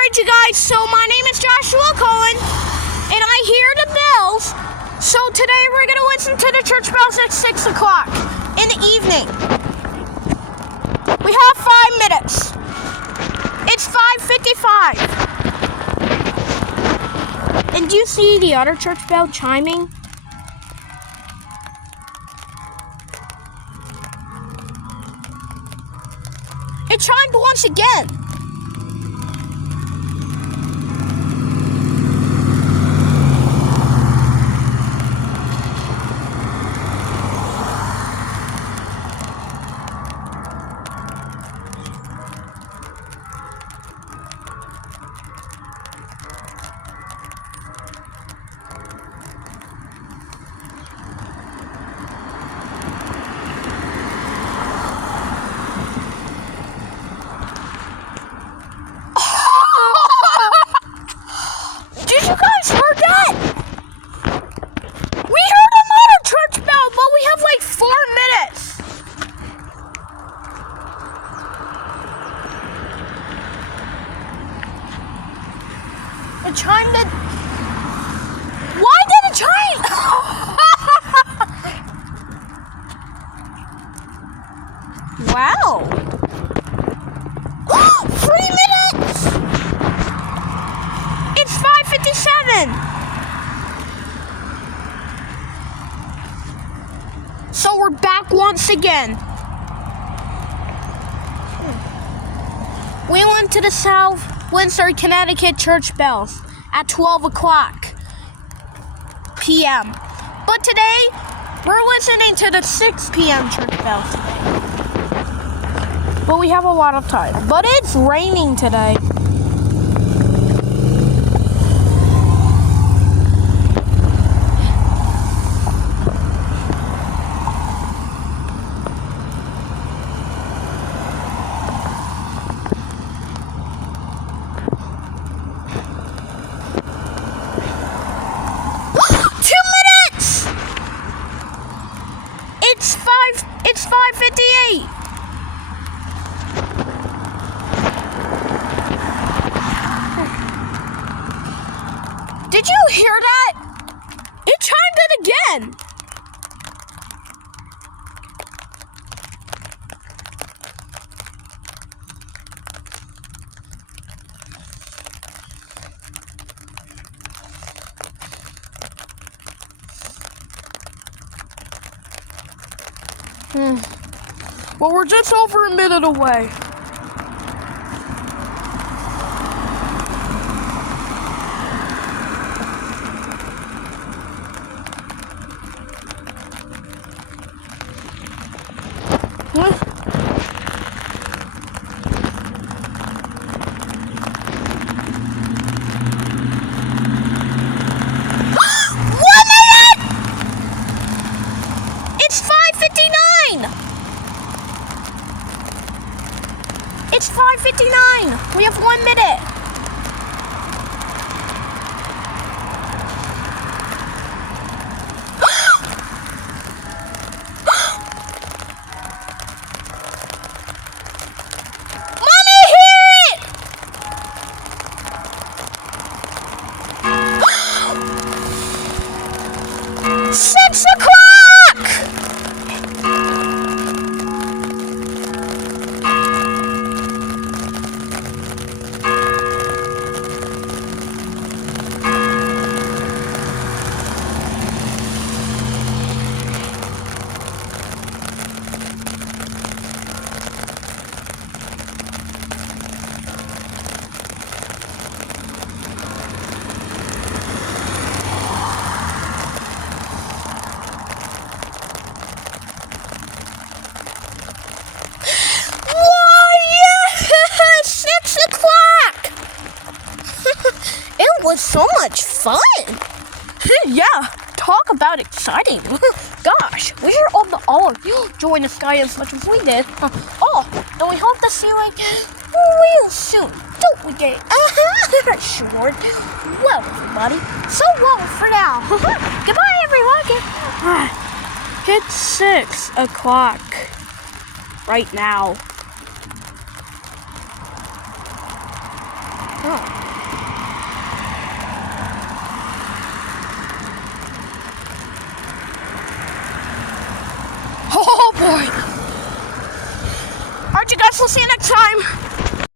Alright, you guys, so my name is Joshua Cohen, and I hear the bells. So today we're going to listen to the church bells at 6 o'clock in the evening. We have 5 minutes. It's 5:55. And do you see the other church bell chiming? It chimed once again. Did you guys heard that? We heard another church bell, but we have like 4 minutes. It chimed it. Why did it chime? Wow. 3 minutes. It's 5:57. So we're back once again. We went to the South Windsor, Connecticut church bells at 12 o'clock p.m. But today, we're listening to the 6 p.m. church bells today. But we have a lot of time. But it's raining today. It's 5:58. Did you hear that? It chimed it again. Well, we're just over a minute away. Huh? It's 5:59. We have 1 minute. Mommy, hear it! 6 o'clock! It was so much fun. Yeah, talk about exciting. Gosh, we should all join the sky as much as we did. Oh, and we hope to see you again real soon. Don't forget. Sure. Well, everybody, so long for now. Goodbye, everyone. It's 6 o'clock right now. Oh boy. Alright, you guys, we'll see you next time.